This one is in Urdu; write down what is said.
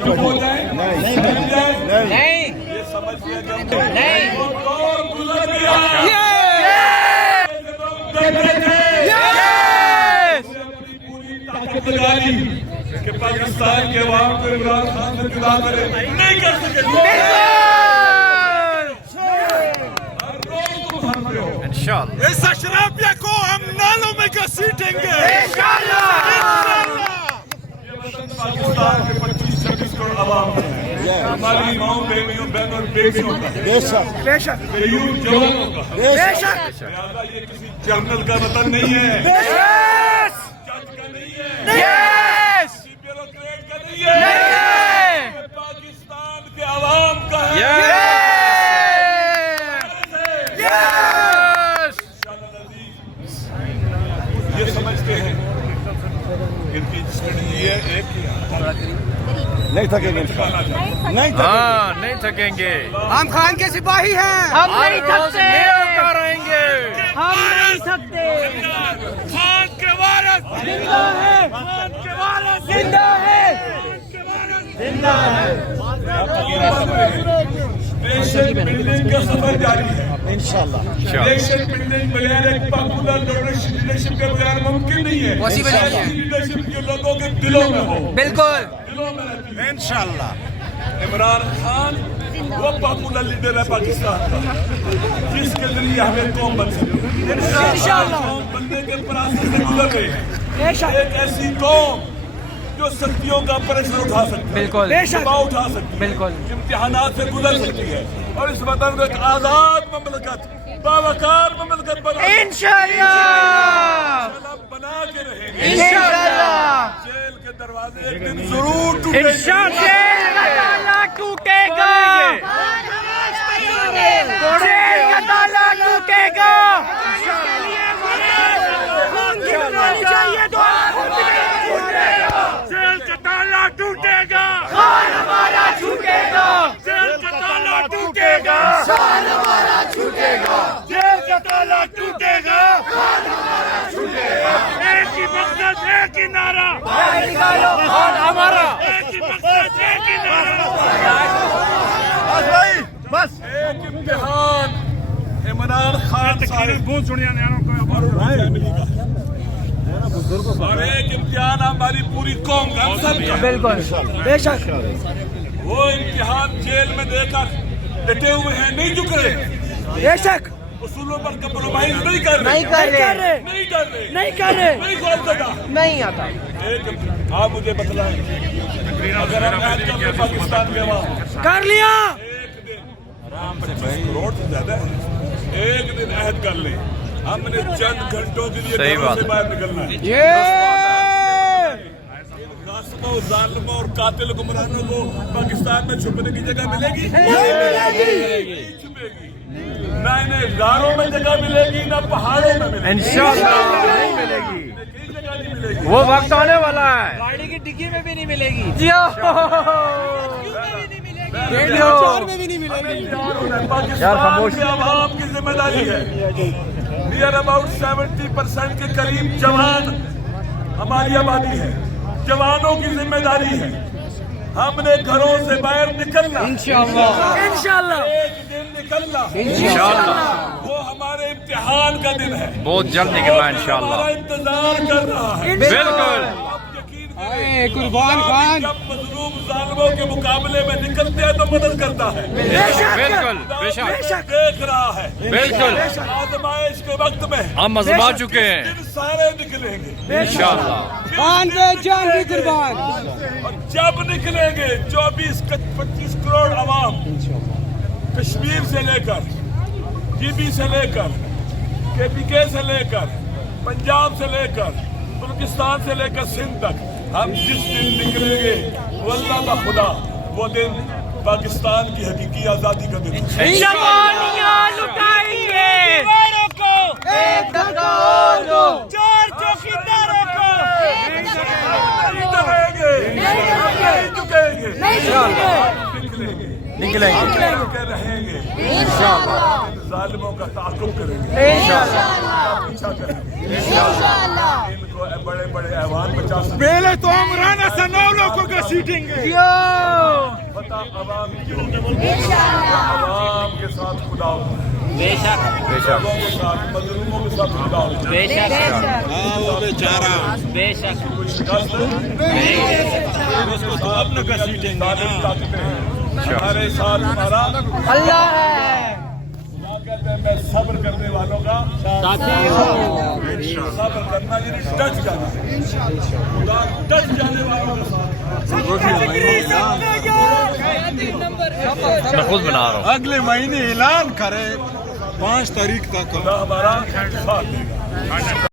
ہو جائے مل جائے نہیں یہ سمجھ لیا جب نہیں وہ دور گزر گیا اپنی پوری طاقت لگائی کہ پاکستان کے عوام کو عمران خان سے جدا کرے نہیں کر سکے ہر روز تم ہنستے ہو انشاءاللہ اس اشرافیہ کو ہم نالوں میں گھسیٹیں گے پاکستان کے 25-26 کروڑ عوام ہیں ہماری ماؤں بہنوں بہنوں اور بیٹیوں کا غیور جوانوں کا لہذا یہ کسی جنرل کا وطن نہیں ہے جج کا نہیں ہے کسی بیوروکریٹ کا نہیں ہے یہ پاکستان کے عوام کا ہے یہ سمجھتے ہیں ان کی اسٹڈی یہ ایک ہی نہیں تھکیں گے ہاں نہیں تھکیں گے ہم خان کے سپاہی ہیں ہم نہیں تھکتے رہیں گے ہم نہیں تھکتے خان کے وارث زندہ ہے خان کے وارث زندہ ہے نیشن بلڈنگ کا سفر جاری ہے انشاءاللہ نیشن بلڈنگ بغیر ایک پاپولر لیڈرشپ کے بغیر ممکن نہیں ہے ایسی لیڈرشپ جو لوگوں کے دلوں میں ہو بالکل دلوں میں رہتی ہے انشاءاللہ عمران خان وہ پاپولر لیڈر ہے پاکستان کا جس کے ذریعے ہمیں قوم بن سکے قوم بننے کے پراسس سے گزر گئے ہیں ایک ایسی قوم جو سختیوں کا پریشر اٹھا سکتی ہے بالکل دباؤ اٹھا سکتی ہے بالکل امتحانات سے گزر سکتی ہے اور اس وطن کو ایک آزاد مملکت باوقار مملکت انشاءاللہ بنا کے رہیں گے انشاءاللہ جیل کے دروازے ایک دن ضرور ٹوٹیں گے انشاءاللہ ٹوٹے گا ٹوٹے گا جیل کا تالا ٹوٹے گا خان ہمارا چھوٹے گا جیل کا تالا ٹوٹے گا خان ہمارا چھوٹے گا جیل کا تالا ٹوٹے گا خان ہمارا چھوٹے گا ایک ہی مقصد ایک ہی نعرہ باہر نکالو خان ہمارا ایک ہی مقصد ایک ہی نعرہ بس ایک امتحان عمران خان صاحب بہت سنیا نیاروں کو اور ایک امتحان ہماری پوری قوم کا ہم سب کا بالکل بے شک وہ امتحان جیل میں دے کر ڈٹے ہوئے ہیں نہیں جھک رہے بے شک اصولوں پر کمپرومائز نہیں کر رہے نہیں کر رہے نہیں کر رہے نہیں کر رہے نہیں کھول سکا نہیں آتا ایک آپ مجھے بتلائیں اگر ہم عہد کر لیں پاکستان کے عوام کر لیا ایک دن 25 کروڑ سے زیادہ ہے ایک دن عہد کر لیں ہم نے چند گھنٹوں کے لیے صحیح گھروں بات سے ہے باہر نکلنا ہے غاصبوں ظالموں اور قاتل حکمرانوں کو پاکستان میں چھپنے کی جگہ ملے گی نہیں چھپے گی نہ انہیں غاروں میں جگہ ملے گی نہ پہاڑوں میں ملے گی انشاءاللہ نہیں ملے گی کئی جگہ نہیں ملے گی وہ وقت آنے والا ہے گاڑی کی ڈگی میں بھی نہیں ملے گی پاکستان کے عوام کی ذمہ داری ہے نیئر اباؤٹ 70% کے قریب جوان ہماری آبادی ہے جوانوں کی ذمہ داری ہے ہم نے گھروں سے باہر نکلنا انشاءاللہ ایک دن نکلنا انشاءاللہ وہ ہمارے امتحان کا دن ہے بہت جلد نکلنا ہے انشاءاللہ ہمارا انتظار کر رہا ہے بالکل آپ یقین کریں قربان خان جب مظلوم ظالموں کے مقابلے میں نکلتے ہیں تو مدد کرتا ہے بالکل بے شک دیکھ رہا ہے بالکل آزمائش کے وقت میں ہم آزما چکے ہیں دن سارے نکلیں گے انشاءاللہ خان پہ جان بھی قربان اور جب نکلیں گے 24-25 کروڑ عوام کشمیر سے لے کر جی بی سے لے کر کے پی کے سے لے کر پنجاب سے لے کر بلوچستان سے لے کر سندھ تک ہم جس دن نکلیں گے وہ اللہ کا خدا وہ دن پاکستان کی حقیقی آزادی کا دن ہے شمالیاں لٹائیں گے ایک دھکا اور دو چار چوکیداروں کو نکلیں گے رہیں گے انشاءاللہ ظالموں کا تعاقب کریں گے پیچھا کریں گے ان کو بڑے بڑے ایوان بچا سکتے پہلے تو عمران حسن کو گھسیٹیں گے عوام کی ہوگی عوام کے ساتھ خدا ہوگا بے شک لوگوں کے ساتھ مظلوموں کے ساتھ خدا ہوگا بے شک بے شک کوئی شکست اپنا گھسیٹیں گے ہمارے ساتھ ہمارا اللہ ہے کیا کہتے ہیں میں صبر کرنے والوں کا صبر کرنا یعنی ڈٹ جانا خدا ڈٹ جانے والوں کے ساتھ میں خود بنا رہا ہوں اگلے مہینے اعلان کرے 5 تاریخ تک خدا ہمارا ساتھ دے گا